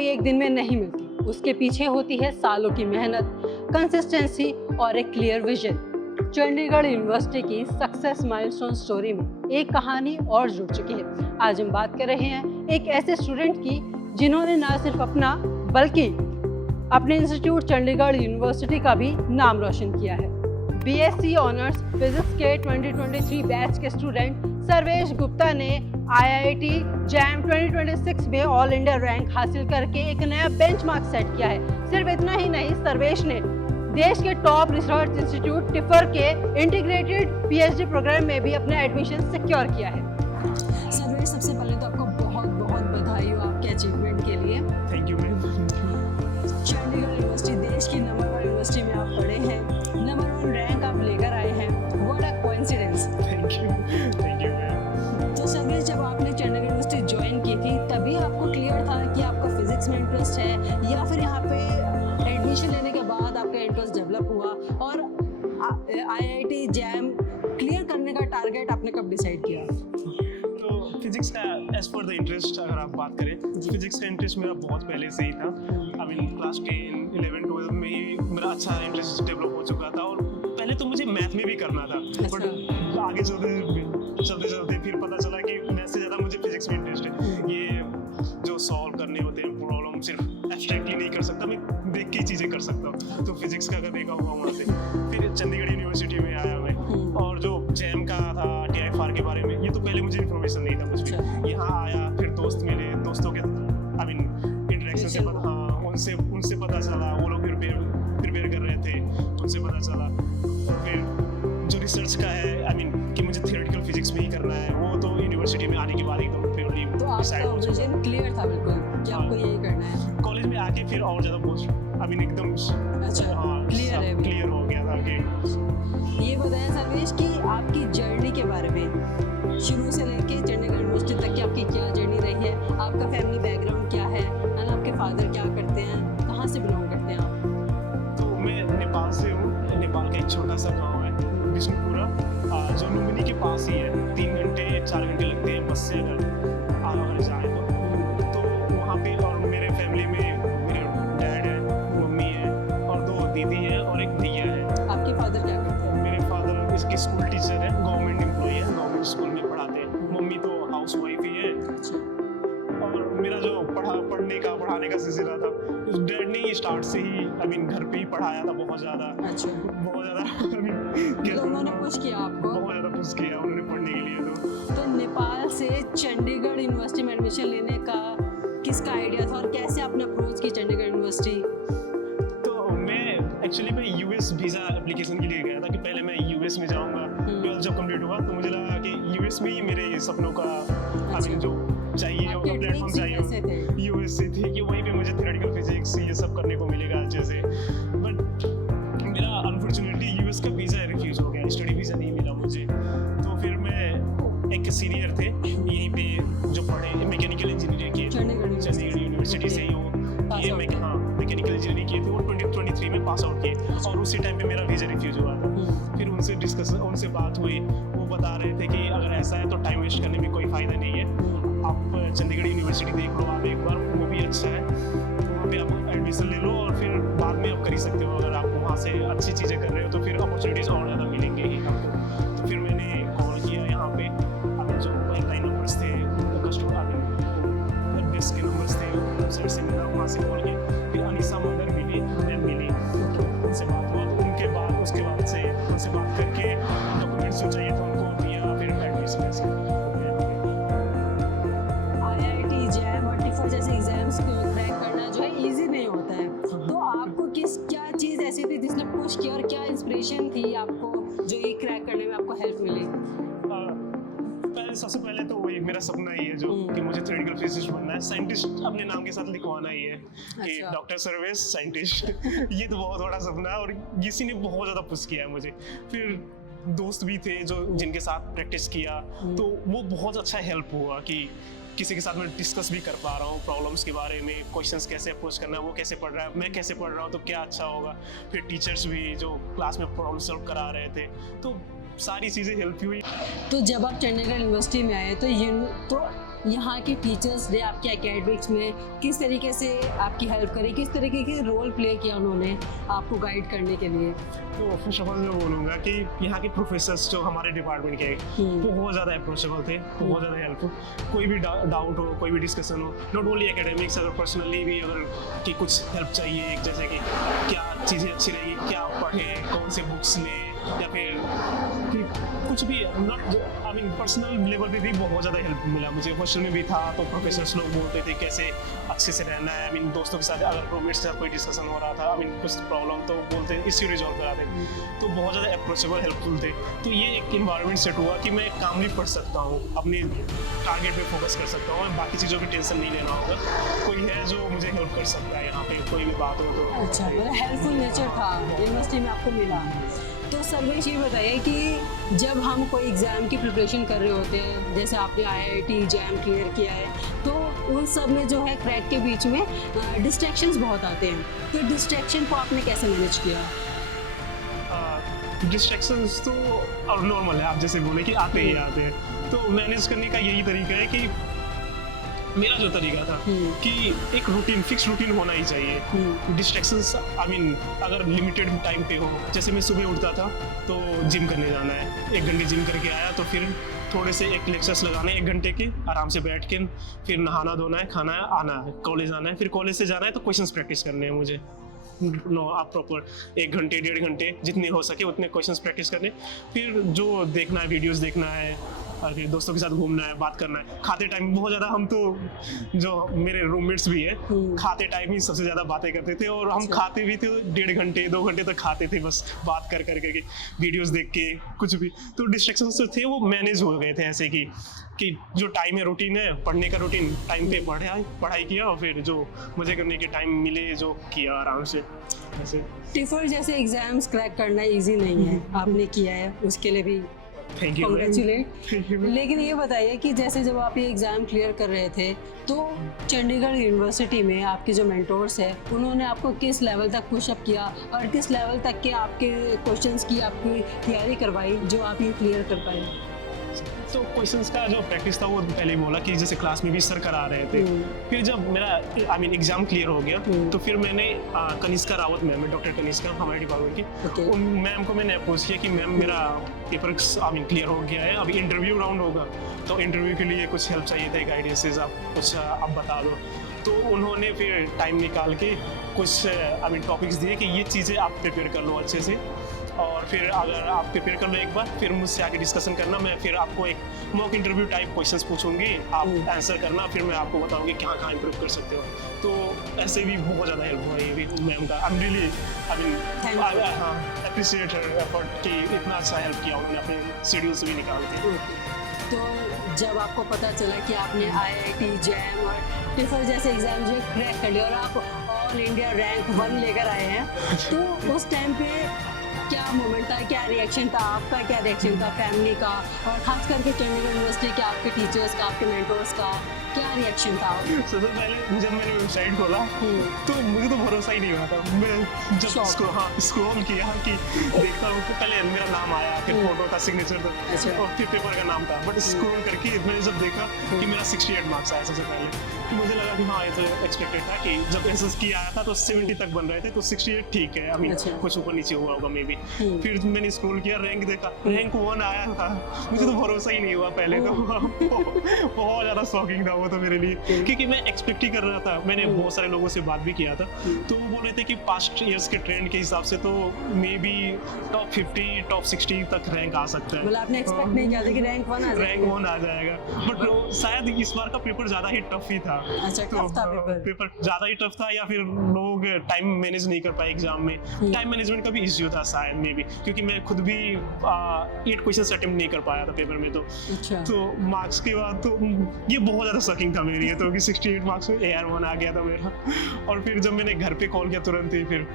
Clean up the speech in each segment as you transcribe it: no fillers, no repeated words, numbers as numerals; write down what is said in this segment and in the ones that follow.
कभी एक दिन में नहीं मिलती, उसके पीछे होती है सालों की मेहनत, कंसिस्टेंसी और एक क्लियर विजन। चंडीगढ़ यूनिवर्सिटी की सक्सेस माइलस्टोन स्टोरी में एक कहानी और जुड़ चुकी है। आज हम बात कर रहे हैं एक ऐसे स्टूडेंट की जिन्होंने न सिर्फ अपना बल्कि अपने इंस्टीट्यूट चंडीगढ़ यूनिवर्सिटी का भी नाम रोशन किया है। बीएससी ऑनर्स फिजिक्स के 2023 बैच के स्टूडेंट सर्वेश गुप्ता ने आईआईटी जैम 2026 में ऑल इंडिया रैंक हासिल करके एक नया बेंचमार्क सेट किया है। सिर्फ इतना ही नहीं, सर्वेश ने देश के टॉप रिसर्च इंस्टीट्यूट टिफर के इंटीग्रेटेड पीएचडी प्रोग्राम में भी अपना एडमिशन सिक्योर किया है। सर्वेश, सबसे पहले तो आपको बहुत बहुत बधाई हो आपके अचीवमेंट के लिए। Thank you ma'am. Chandigarh university देश की नंबर 1 यूनिवर्सिटी में आप पढ़े हैं, नंबर 1 रैंक आप लेकर आए हैं। What a coincidence. Thank you ma'am. तो सर्वेश, जब आपने चंडीगढ़ यूनिवर्सिटी ज्वाइन की थी तभी आपको क्लियर था कि आपका फिजिक्स में इंटरेस्ट है, या फिर यहाँ पे एडमिशन लेने के बाद आपका इंटरेस्ट डेवलप हुआ और आईआईटी जैम क्लियर करने का टारगेट आपने कब डिसाइड किया? तो फिजिक्स का एज पर द इंटरेस्ट अगर आप बात करें, फिजिक्स का इंटरेस्ट मेरा बहुत पहले से ही था। आई मीन क्लास 10, 11, 12 में ही मेरा अच्छा इंटरेस्ट डेवलप हो चुका था और पहले तो मुझे मैथ में भी करना था, बट आगे चलते फिर पता चला कि मैथ से ज़्यादा मुझे फिजिक्स में इंटरेस्ट है। ये जो सॉल्व करने होते हैं प्रॉब्लम सिर्फ एब्स्ट्रैक्टली नहीं कर सकता, मैं देख के चीज़ें कर सकता हूँ। तो फिजिक्स का अगर देखा हुआ वहाँ से फिर चंडीगढ़ यूनिवर्सिटी में आया मैं, और जो जैम का था TIFR के बारे में, ये तो पहले मुझे इन्फॉर्मेशन नहीं था कुछ भी। यहाँ आया, फिर दोस्त मिले, दोस्तों के आई मीन इंटरेक्शन से पता, हाँ उनसे पता चला, वो लोग प्रिपेयर कर रहे थे, उनसे पता चला। और फिर जो रिसर्च का है आई मीन कि मुझे थियोरेटिकल फिजिक्स में ही करना है, वो तो यूनिवर्सिटी में आने के बाद एकदम प्योरली डिसाइड हो चुका। विजन क्लियर था बिल्कुल कि आपको यही करना है। कॉलेज में आके फिर और ज़्यादा आई मीन एकदम क्लियर हो गया था कि। ये बताएं सर्वेश कि आपकी जर्नी के बारे में, शुरू से लेके चंडीगढ़ यूनिवर्सिटी तक की आपकी क्या जर्नी रही है, आपका फैमिली बैकग्राउंड क्या है, और आपके फादर क्या करते हैं, कहाँ से बिलोंग करते हैं आप? तो मैं नेपाल से हूँ। नेपाल का एक छोटा सा गाँव है बिष्णुपुरा, जो लुम्बिनी के पास ही है। 3 घंटे 4 घंटे लगते हैं बस से अगर जाए तो वहाँ पे। और मेरे फैमिली में मेरे डैड है, मम्मी है और 2 दीदी है और एक भैया है। आपके फादर क्या करते हैं? मेरे फादर इसके स्कूल टीचर है, गवर्नमेंट एम्प्लॉई है, गवर्नमेंट स्कूल में पढ़ाते हैं। मम्मी तो हाउस वाइफ ही है। और मेरा जो पढ़ाने का सिलसिला था, डैड ने स्टार्ट से ही आई मीन घर पे ही पढ़ाया था बहुत ज़्यादा। उन्होंने पुश किया आपको? बहुत ज़्यादा पुश किया उन्होंने पढ़ने के लिए। तो नेपाल से चंडीगढ़ यूनिवर्सिटी में एडमिशन लेने का किसका आइडिया था और कैसे आपने अप्रोच की चंडीगढ़ यूनिवर्सिटी? तो मैं यूएस वीज़ा एप्लीकेशन के लिए गया था कि पहले मैं यूएस में जाऊंगा। 12 जब कंप्लीट हुआ तो मुझे लगा कि यूएस में ही मेरे सपनों का आई मीन जो चाहिए, जो प्लेटफॉर्म चाहिए यूएस से थी कि वहीं पे मुझे थ्योरेटिकल फिजिक्स ये सब करने को मिलेगा अच्छे से। बट मेरा अनफॉर्चुनेटली यूएस का वीज़ा रिफ्यूज़ हो गया, स्टडी वीज़ा नहीं मिला मुझे। तो फिर मैं एक सीनियर थे यहीं पे जो पढ़े मैकेनिकल इंजीनियरिंग किए, चंडीगढ़ यूनिवर्सिटी से ही हूँ। ये मैकेनिकल इंजीनियरिंग किए थे, वो 2023 में पास आउट किए और उसी टाइम पे मेरा वीज़ा रिफ्यूज़ हुआ था। फिर उनसे बात हुई, वो बता रहे थे कि अगर ऐसा है तो टाइम वेस्ट करने में कोई फ़ायदा नहीं है, आप चंडीगढ़ यूनिवर्सिटी देख लो आप एक बार, वो भी अच्छा है, वहाँ पे आप एडमिशन ले लो और फिर बाद में आप कर ही सकते हो। अगर आप वहाँ से अच्छी चीज़ें कर रहे हो तो फिर अपॉर्चुनिटीज़ और ज़्यादा मिलेंगे ही आपको। तो फिर मैंने कॉल किया यहाँ पे, अभी जो हेल्पलाइन नंबर्स थे, डेस्क के नंबर्स थे, सर से मिला, वहाँ से कॉल किया। फिर अनीसा मदर मिली, मैम मिली, उनसे बात हुआ। उसके बाद से उनसे बात करके डॉक्यूमेंट्स जो चाहिए था उनको दिया, फिर एडमिशन जैसे एग्जाम्स को क्रैक करना जो है इजी नहीं होता है। तो आपको क्या चीज़ ऐसी थी जिसने पुश किया और क्या इंस्पिरेशन थी आपको जो ये क्रैक करने में आपको हेल्प मिली? सबसे पहले तो वही मेरा सपना ही है जो कि मुझे थ्योरेटिकल फिजिसिस्ट बनना है, साइंटिस्ट अपने नाम के साथ लिखवाना ही है कि डॉक्टर सर्वेश साइंटिस्ट। ये तो बहुत बड़ा सपना है और इसी ने बहुत ज़्यादा पुश किया है मुझे। फिर दोस्त भी थे जो जिनके साथ प्रैक्टिस किया, तो वो बहुत अच्छा हेल्प हुआ कि किसी के साथ मैं डिस्कस भी कर पा रहा हूँ प्रॉब्लम्स के बारे में, क्वेश्चंस कैसे अप्रोच करना है, वो कैसे पढ़ रहा है, मैं कैसे पढ़ रहा हूँ, तो क्या अच्छा होगा। फिर टीचर्स भी जो क्लास में प्रॉब्लम सॉल्व करा रहे थे, तो सारी चीज़ें हेल्प हुई। तो जब आप चंडीगढ़ यूनिवर्सिटी में आए तो यहाँ के टीचर्स ने आपके एकेडमिक्स में किस तरीके से आपकी हेल्प करी, किस तरीके के रोल प्ले किया उन्होंने आपको गाइड करने के लिए? तो फर्स्ट ऑफ ऑल मैं बोलूँगा कि यहाँ के प्रोफेसर्स जो हमारे डिपार्टमेंट के वो बहुत ज़्यादा अप्रोचेबल थे, बहुत ज़्यादा हेल्पफुल। कोई भी डाउट हो, कोई भी डिस्कशन हो, नॉट ओनली एकेडमिक्स, अगर पर्सनली भी अगर कि कुछ हेल्प चाहिए, जैसे कि क्या चीज़ें अच्छी रहेगी, क्या पढ़ें, कौन से बुक्स लें, या फिर कि कुछ भी not I mean personal level पे भी बहुत ज़्यादा हेल्प मिला मुझे। हॉस्टल में भी था तो प्रोफेसर्स लोग बोलते थे कैसे अच्छे से रहना है। आई मीन दोस्तों के साथ अगर रूममेट्स के साथ कोई डिस्कशन हो रहा था, आई मीन कुछ प्रॉब्लम, तो बोलते इसी रिजॉल्व कराते, तो बहुत ज़्यादा अप्रोचेबल हेल्पफुल थे। तो ये एक इन्वायरमेंट सेट हुआ कि मैं कामली पढ़ सकता हूँ, अपने टारगेट पे फोकस कर सकता हूँ, बाकी चीज़ों की टेंशन नहीं लेना होगा। कोई है जो मुझे हेल्प कर सकता है यहाँ पे, कोई भी बात हो तो। अच्छा, मतलब हेल्पफुल नेचर था यूनिवर्सिटी में आपको मिला। तो सर्वेश ये बताइए कि जब हम कोई एग्ज़ाम की प्रिपरेशन कर रहे होते हैं, जैसे आपने IIT जैम क्लियर किया है, तो उन सब में जो है क्रैक के बीच में डिस्ट्रैक्शंस बहुत आते हैं, तो डिस्ट्रैक्शन को आपने कैसे मैनेज किया? डिस्ट्रैक्शंस तो और नॉर्मल है, आप जैसे बोले कि आते ही आते हैं, तो मैनेज करने का यही तरीका है कि मेरा जो तरीका था कि एक रूटीन, फिक्स रूटीन होना ही चाहिए। डिस्ट्रैक्शंस आई मीन अगर लिमिटेड टाइम पे हो, जैसे मैं सुबह उठता था तो जिम करने जाना है, 1 घंटे जिम करके आया तो फिर थोड़े से एक लेक्चर्स लगाने 1 घंटे के, आराम से बैठ के फिर नहाना धोना है, खाना है, आना है, कॉलेज आना है, फिर कॉलेज से जाना है तो क्वेश्चंस प्रैक्टिस करने हैं मुझे। नो आप प्रॉपर 1 घंटे 1.5 घंटे जितने हो सके उतने क्वेश्चंस प्रैक्टिस करने, फिर जो देखना है वीडियोस देखना है, और फिर दोस्तों के साथ घूमना है, बात करना है। खाते टाइम बहुत ज़्यादा हम तो जो मेरे रूममेट्स भी है खाते टाइम ही सबसे ज़्यादा बातें करते थे, और हम खाते भी थे 1.5 घंटे 2 घंटे तक खाते थे, बस बात कर करके वीडियोस देख के कुछ भी। तो डिस्ट्रैक्शंस जो थे वो मैनेज हो गए थे ऐसे कि जो टाइम है, रूटीन है, पढ़ने का रूटीन, टाइम पे पढ़ाई किया, और फिर जो मज़े करने के टाइम मिले जो किया आराम से ऐसे। टिफल जैसे एग्जाम्स क्रैक करना इजी नहीं है, आपने किया है, उसके लिए भी थैंक यू, कांग्रेचुलेट। लेकिन ये बताइए कि जैसे जब आप ये एग्ज़ाम क्लियर कर रहे थे तो चंडीगढ़ यूनिवर्सिटी में आपके जो मेंटोर्स है उन्होंने आपको किस लेवल तक पुशअप किया और किस लेवल तक के आपके क्वेश्चंस की आपकी तैयारी करवाई जो आप ये क्लियर कर पाए? तो क्वेश्चंस का जो प्रैक्टिस था वो पहले ही बोला कि जैसे क्लास में भी सर करा रहे थे। फिर जब मेरा आई मीन एग्जाम क्लियर हो गया तो फिर मैंने कनिष्का रावत मैम है, डॉक्टर कनिष्का हमारे डिपार्टमेंट की, उन मैम को मैंने अप्रोच किया कि मैम मेरा पेपर आई मीन क्लियर हो गया है, अभी इंटरव्यू राउंड होगा, तो इंटरव्यू के लिए कुछ हेल्प चाहिए था, गाइडेंसेज आप कुछ आप बता दो। तो उन्होंने फिर टाइम निकाल के कुछ आई मीन टॉपिक्स दिए कि ये चीज़ें आप प्रिपेयर कर लो अच्छे से, और फिर अगर आप प्रिपेयर कर लो एक बार, फिर मुझसे आगे डिस्कशन करना, मैं फिर आपको एक मॉक इंटरव्यू टाइप क्वेश्चंस पूछूंगी, आप आंसर करना, फिर मैं आपको बताऊंगी कहाँ इंप्रूव कर सकते हो। तो ऐसे भी बहुत ज़्यादा हेल्प हुआ ये भी मैम का। I am really I mean appreciate her effort कि इतना अच्छा हेल्प किया उन्होंने अपने शेड्यूल से भी निकाल के। तो जब आपको पता चला कि आपने IIT जैम और टिफल जैसे एग्जाम जो क्रैक कर लिया और आप ऑल इंडिया रैंक 1 लेकर आए हैं, तो उस टाइम पे क्या मोमेंट था, क्या रिएक्शन था आपका, क्या रिएक्शन था फैमिली का, और खास करके चंडीगढ़ यूनिवर्सिटी के आपके टीचर्स का, आपके मेंटर्स का क्या रिएक्शन था? सबसे पहले जब मैंने वेबसाइट खोला तो मुझे तो भरोसा ही नहीं हुआ था। मैं जब स्क्रॉल किया कि देखता हूँ तो पहले मेरा नाम आया, फिर फोटो था, सिग्नेचर था, और फिर पेपर का नाम था, बट स्क्रॉल करके मैंने जब देखा कि मेरा 68 मार्क्स आया सबसे पहले, तो मुझे लगा कि हाँ ये तो एक्सपेक्टेड था कि जब SSK आया था तो 70 तक बन रहे थे, तो 68 ठीक है, अभी कुछ ऊपर नीचे हुआ होगा मे बी। फिर मैंने स्क्रॉल किया, रैंक देखा, रैंक 1 आया था, मुझे तो भरोसा ही नहीं हुआ पहले तो। बहुत ज़्यादा शॉकिंग था वो तो मेरे लिए, क्योंकि मैं एक्सपेक्ट ही कर रहा था। मैंने बहुत सारे लोगों से बात भी किया था, तो वो बोल रहे थे कि पास्ट ईयर्स के ट्रेंड के हिसाब से तो मे बी टॉप 50 टॉप 60 तक रैंक आ सकता है। मतलब आपने एक्सपेक्ट नहीं किया था कि रैंक 1 आ जाएगा, बट शायद इस बार का पेपर ज़्यादा ही टफ ही था। अच्छा, टफ था पेपर ज़्यादा ही टफ था, या फिर लोग टाइम मैनेज नहीं कर पाए एग्जाम में। टाइम मैनेजमेंट का भी इश्यू था शायद मे बी, क्योंकि मैं खुद भी 8 क्वेश्चन अटेम्प्ट नहीं कर पाया था पेपर में। तो मार्क्स के बाद तो ये बहुत ज़्यादा शॉकिंग था मेरे लिए तो, कि 68 मार्क्स में AR1 आ गया था मेरा। और फिर जब मैंने घर पे कॉल किया तुरंत ही, फिर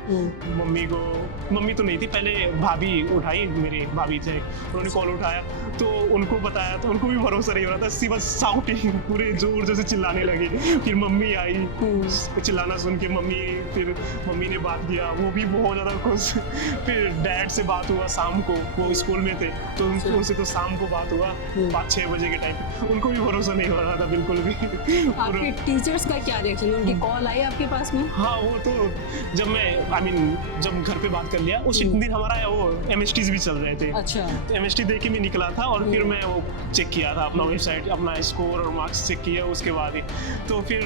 मम्मी तो नहीं थी, पहले भाभी उठाई, मेरी भाभी थे, उन्होंने कॉल उठाया तो उनको बताया, तो उनको भी भरोसा नहीं हो रहा था, सी बस साउटिंग पूरे जोर से चिल्लाने लगे फिर मम्मी आई, चिल्लाना सुन के फिर मम्मी ने बात किया, वो भी बहुत ज़्यादा खुश। फिर डैड से बात हुआ शाम को, वो स्कूल में थे तो उनसे तो शाम को बात हुआ 5-6 बजे के टाइम पे। उनको भी भरोसा नहीं हो रहा था बिल्कुल भी। आपके टीचर्स का क्या रिएक्शन, उनकी कॉल आई आपके पास में? हाँ, वो तो जब मैं जब घर पे बात कर लिया उस दिन हमारा वो MSTs भी चल रहे थे। अच्छा। तो MST दे के मैं निकला था और फिर मैं वो चेक किया था अपना वेबसाइट, अपना स्कोर और मार्क्स चेक किया उसके बाद ही। तो फिर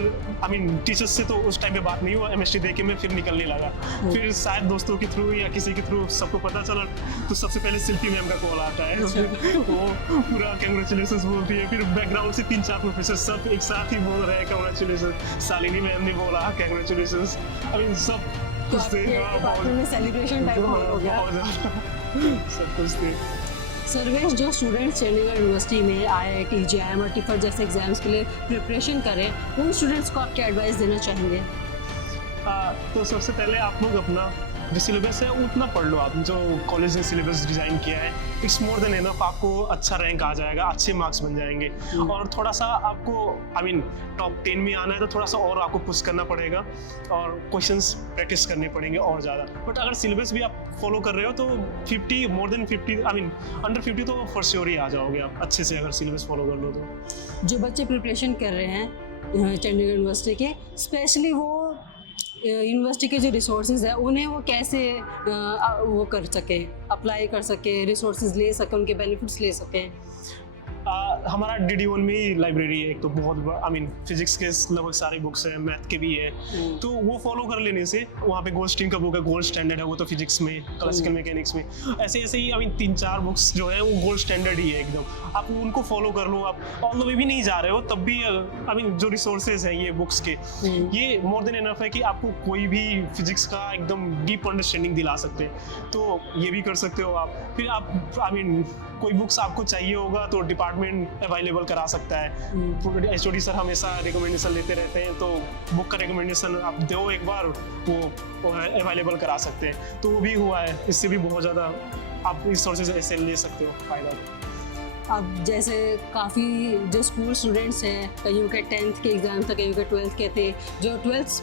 टीचर्स से तो उस टाइम पे बात नहीं हुआ, MST दे के मैं फिर निकलने लगा। फिर शायद दोस्तों के थ्रू या किसी के थ्रू सबको पता चला, तो सबसे पहले शिल्पी मैम का कॉल आता है। वो पूरा कांग्रेचुलेशंस बोलती है, फिर बैकग्राउंड से 3-4 प्रोफेसर सब एक साथ ही बोल रहे हैं कांग्रेचुलेशंस। शालिनी मैम ने बोला कांग्रेचुलेशंस, सब कुछ थे। सेलिब्रेशन टाइप हो गया, सब कुछ थे। सर्वेश, जो स्टूडेंट्स चंडीगढ़ यूनिवर्सिटी में IIT, JAM और टिफर जैसे एग्जाम्स के लिए प्रिपरेशन करें, उन स्टूडेंट्स को आप क्या एडवाइस देना चाहेंगे? तो सबसे पहले आप लोग अपना जो सिलेबस है उतना पढ़ लो। आप जो कॉलेज ने सिलेबस डिज़ाइन किया है, इट्स मोर देन एनफ। आपको अच्छा रैंक आ जाएगा, अच्छे मार्क्स बन जाएंगे। और थोड़ा सा आपको टॉप 10 में आना है तो थोड़ा सा और आपको पुश करना पड़ेगा और क्वेश्चंस प्रैक्टिस करने पड़ेंगे और ज़्यादा। बट अगर सिलेबस भी आप फॉलो कर रहे हो तो 50 मोर देन 50 अंडर 50 तो फॉर श्योर ही आ जाओगे आप, अच्छे से अगर सिलेबस फॉलो कर लो तो। जो बच्चे प्रिपरेशन कर रहे हैं चंडीगढ़ यूनिवर्सिटी के, स्पेशली वो यूनिवर्सिटी के जो रिसोर्सेज है उन्हें वो कैसे वो कर सके, अप्लाई कर सके, रिसोर्सेज ले सके, उनके बेनिफिट्स ले सके? हमारा DD1 में ही लाइब्रेरी है एक, तो बहुत फिजिक्स के लगभग सारे बुक्स हैं, मैथ के भी है। तो वो फॉलो कर लेने से वहाँ पे गोल्ड स्ट्रीम का बुक है, गोल्ड स्टैंडर्ड है वो तो फिजिक्स में, क्लासिकल मैकेनिक्स में, ऐसे ऐसे ही 3-4 बुक्स जो है वो गोल्ड स्टैंडर्ड ही है एकदम। आप उनको फॉलो कर लो। आप ऑल द वे भी नहीं जा रहे हो तब भी जो रिसोर्सेज हैं ये बुक्स के, ये मोर देन एनफ है कि आपको कोई भी फिजिक्स का एकदम डीप अंडरस्टैंडिंग दिला सकते हैं। तो ये भी कर सकते हो आप। फिर आप कोई बुक्स आपको चाहिए होगा तो डिपार्टमेंट अवेलेबल करा सकता है। HOD सर हमेशा रिकमेंडेशन लेते रहते हैं, तो बुक का रिकमेंडेशन आप दो एक बार, वो अवेलेबल करा सकते हैं। तो वो भी हुआ है, इससे भी बहुत ज़्यादा आप रिसोर्सेज ऐसे ले सकते हो फ़ायदा। अब जैसे काफ़ी जो स्कूल स्टूडेंट्स हैं, कईयों के 10th के एग्ज़ाम था, कईयों के 12th के थे, जो 12th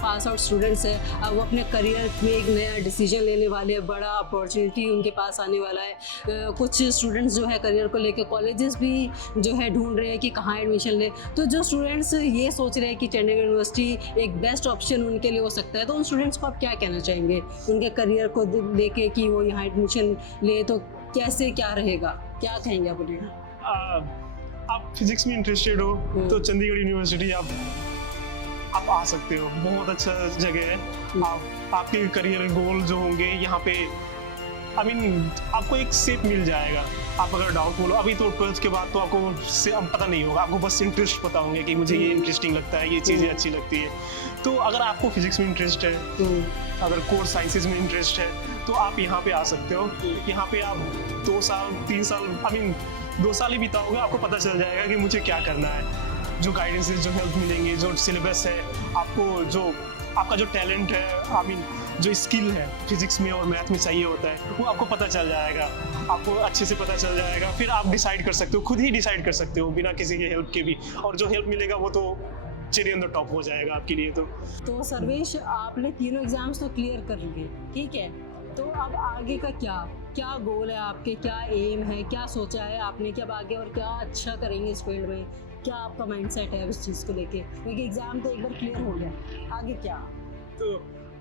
पास आउट स्टूडेंट्स हैं, अब वो अपने करियर में एक नया डिसीजन लेने वाले हैं, बड़ा अपॉर्चुनिटी उनके पास आने वाला है। कुछ स्टूडेंट्स जो है करियर को लेकर कॉलेजेस भी जो है ढूंढ रहे हैं कि कहाँ एडमिशन लें। तो जो स्टूडेंट्स ये सोच रहे हैं कि चंडीगढ़ यूनिवर्सिटी एक बेस्ट ऑप्शन उनके लिए हो सकता है, तो उन स्टूडेंट्स को आप क्या कहना चाहेंगे उनके करियर को लेके कि वो यहाँ एडमिशन ले तो कैसे क्या रहेगा, क्या कहेंगे आप उन्हें? आप फिजिक्स में इंटरेस्टेड हो तो चंडीगढ़ यूनिवर्सिटी आप आ सकते हो, बहुत अच्छा जगह है। आपके करियर गोल जो होंगे यहाँ पे आपको एक शेप मिल जाएगा। आप अगर डाउटफुल हो, अभी तो 12th के बाद तो आपको पता नहीं होगा, आपको बस इंटरेस्ट पता होंगे कि मुझे ये इंटरेस्टिंग लगता है, ये चीज़ें अच्छी लगती है। तो अगर आपको फिजिक्स में इंटरेस्ट है, अगर कोर साइंसेज में इंटरेस्ट है, तो आप यहाँ पे आ सकते हो। यहाँ पे आप 2 साल 3 साल 2 साल ही बिताओगे, आपको पता चल जाएगा कि मुझे क्या करना है। जो गाइडेंसेस, जो हेल्प मिलेंगे, जो सिलेबस है, आपको जो आपका जो टैलेंट है, जो स्किल है फिजिक्स में और मैथ में चाहिए होता है, वो आपको पता चल जाएगा, आपको अच्छे से पता चल जाएगा। फिर आप डिसाइड कर सकते हो, खुद ही डिसाइड कर सकते हो बिना किसी के हेल्प के भी। और जो हेल्प मिलेगा वो तो चेरी ऑन द टॉप हो जाएगा आपके लिए। तो सर्वेश, आपने तीनों एग्जाम्स तो क्लियर कर लिए, ठीक है, तो अब आगे का क्या गोल है आपके, क्या एम है, क्या सोचा है आपने कि अब आगे और क्या अच्छा करेंगे इस फील्ड में, क्या आपका माइंडसेट है उस चीज़ को लेके? क्योंकि एग्जाम तो एक बार क्लियर हो गया, आगे क्या? तो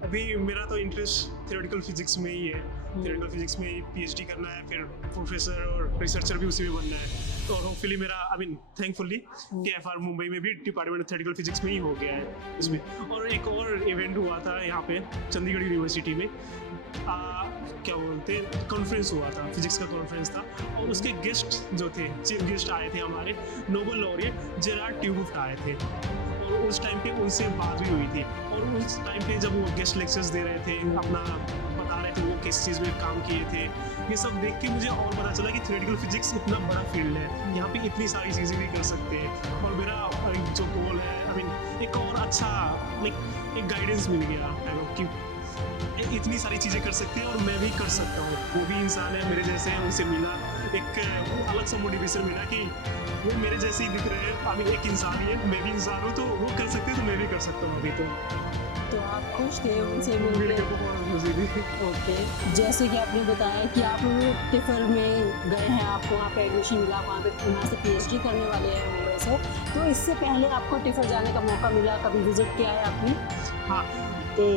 अभी मेरा तो इंटरेस्ट थ्योरेटिकल फिजिक्स में ही है। थ्योरेटिकल फिजिक्स में PhD करना है, फिर प्रोफेसर और रिसर्चर भी उसी में बनना है। तो होपफुली मेरा थैंकफुली TFR मुंबई में भी डिपार्टमेंट ऑफ थ्योरेटिकल फिजिक्स में ही हो गया है इसमें। और एक और इवेंट हुआ था यहाँ पे चंडीगढ़ यूनिवर्सिटी में, क्या बोलते हैं, कॉन्फ्रेंस हुआ था, फिजिक्स का कॉन्फ्रेंस था। और उसके गेस्ट जो थे, चीफ गेस्ट आए थे हमारे नोबेल लॉरिएट जेरार्ड ट्यूबुफ्ट आए थे। और उस टाइम पे उनसे बात भी हुई थी। और उस टाइम पे जब वो गेस्ट लेक्चर्स दे रहे थे, अपना बता रहे थे वो किस चीज़ में काम किए थे, ये सब देख के मुझे और पता चला कि थ्योरेटिकल फिजिक्स इतना बड़ा फील्ड है, यहाँ पे इतनी सारी चीज़ें भी कर सकते हैं। और मेरा जो गोल है, एक और अच्छा एक गाइडेंस मिल गया कि इतनी सारी चीज़ें कर सकते हैं और मैं भी कर सकता हूँ। वो भी इंसान है मेरे जैसे हैं, उनसे मिला एक अलग सा मोटिवेशन मिला कि वो मेरे जैसे ही दिख रहे हैं। अभी एक इंसान ही है, मैं भी इंसान हूँ, तो वो कर सकते हैं तो मैं भी कर सकता हूँ अभी तो आप खुश थे उनसे मिलके? मिलकर तो बहुत खुशी थी। ओके, जैसे कि आपने बताया कि आप टिफर में गए हैं, आपको वहाँ पे एडमिशन मिला, वहाँ से पीएचडी करने वाले हैं मुंबई से, तो इससे पहले आपको टिफर जाने का मौका मिला, कभी विजिट किया है आपने? हाँ, तो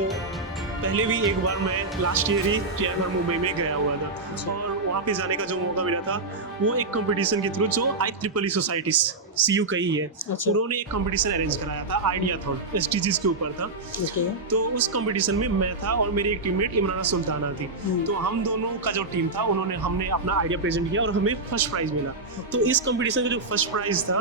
पहले भी एक बार मैं लास्ट ईयर ही टीआईएफआर मुंबई में गया हुआ था और वहाँ पे जाने का जो मौका मिला था वो एक कंपटीशन के थ्रू जो IEEE सोसाइटी CU का ही है, अच्छा। उन्होंने एक कंपटीशन अरेंज कराया था, आइडियाथॉन SDGs के ऊपर था। तो उस कंपटीशन में मैं था और मेरी एक टीममेट इमराना सुल्ताना थी। तो हम दोनों का जो टीम था हमने अपना आइडिया प्रेजेंट किया और हमें फर्स्ट प्राइज मिला। तो इस कंपटीशन का जो फर्स्ट प्राइज था,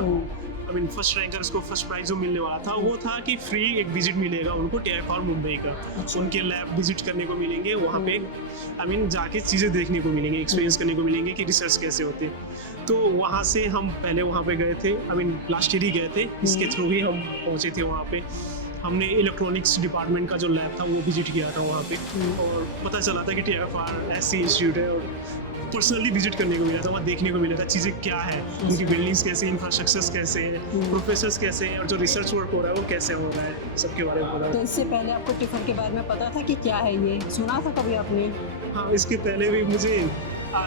फर्स्ट रैंकर्स को फर्स्ट प्राइज जो मिलने वाला था वो था कि फ्री एक विजिट मिलेगा उनको टीआईएफआर मुंबई का। उनके लैब विजिट करने को मिलेंगे, वहाँ पे जाके चीज़ें देखने को मिलेंगी, एक्सपीरियंस करने को मिलेंगे कि रिसर्च कैसे होते हैं। तो वहाँ से हम पहले वहाँ पे गए थे, लास्ट ईयर ही गए थे, इसके थ्रू ही हम पहुँचे थे वहाँ पे। हमने इलेक्ट्रॉनिक्स डिपार्टमेंट का जो लैब था वो विजिट किया था वहाँ पे और पता चला था कि टीआईएफआर ऐसी इंस्टीट्यूट है और पर्सनली विजिट करने को मिला था, वहाँ देखने को मिला था चीज़ें क्या है, उनकी बिल्डिंग्स कैसे, इंफ्रास्ट्रक्चर्स कैसे हैं, प्रोफेसर्स कैसे हैं और जो रिसर्च वर्क हो रहा है वो कैसे हो रहा है, सबके बारे में पता। तो इससे पहले आपको टिफर के बारे में पता था कि क्या है, ये सुना था कभी आपने? हाँ, इसके पहले भी मुझे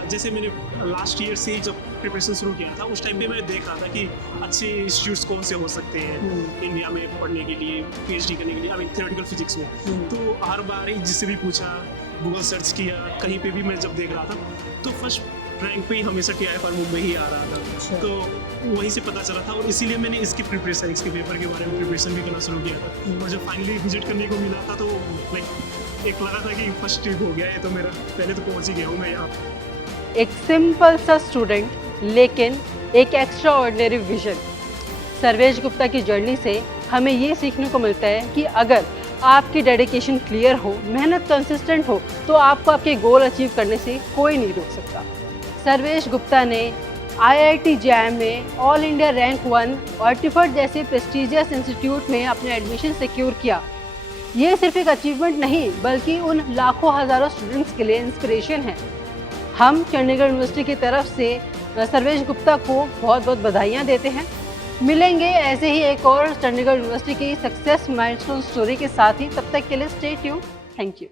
जैसे मैंने लास्ट ईयर से जब प्रिपरेशन शुरू किया था उस टाइम पे मैं देख रहा था कि अच्छे इंस्टीट्यूट्स कौन से हो सकते हैं इंडिया में पढ़ने के लिए, पीएचडी करने के लिए, थ्योरेटिकल फिजिक्स में। तो हर बार ही जिससे भी पूछा, गूगल सर्च किया, कहीं पे भी मैं जब देख रहा था तो फर्स्ट रैंक पे ही हमेशा टीआईएफआर मुंबई ही आ रहा था। तो वहीं से पता चला था और इसीलिए मैंने इसके पेपर के बारे में प्रिपरेशन भी करना शुरू किया था। और जब फाइनली विजिट करने को मिला था तो एक लगा था कि फर्स्ट ट्रिप हो गया है, तो मेरा पहले तो पहुँच ही गया हूँ मैं यहाँ। एक सिंपल सा स्टूडेंट लेकिन एक extra ordinary vision. Sarvesh Gupta की जर्नी से हमें ये सीखने को मिलता है कि अगर आपकी डेडिकेशन क्लियर हो, मेहनत कंसिस्टेंट हो, तो आपको आपके गोल अचीव करने से कोई नहीं रोक सकता। सर्वेश गुप्ता ने IIT JAM में ऑल इंडिया रैंक 1 और टिफर जैसे प्रेस्टीजियस इंस्टीट्यूट में अपने एडमिशन सिक्योर किया। ये सिर्फ एक अचीवमेंट नहीं बल्कि उन लाखों हज़ारों स्टूडेंट्स के लिए इंस्पिरेशन है। हम चंडीगढ़ यूनिवर्सिटी की तरफ से सर्वेश गुप्ता को बहुत बहुत बधाइयाँ देते हैं। मिलेंगे ऐसे ही एक और चंडीगढ़ यूनिवर्सिटी की सक्सेस माइलस्टोन स्टोरी के साथ ही, तब तक के लिए स्टे ट्यून्ड। Thank you.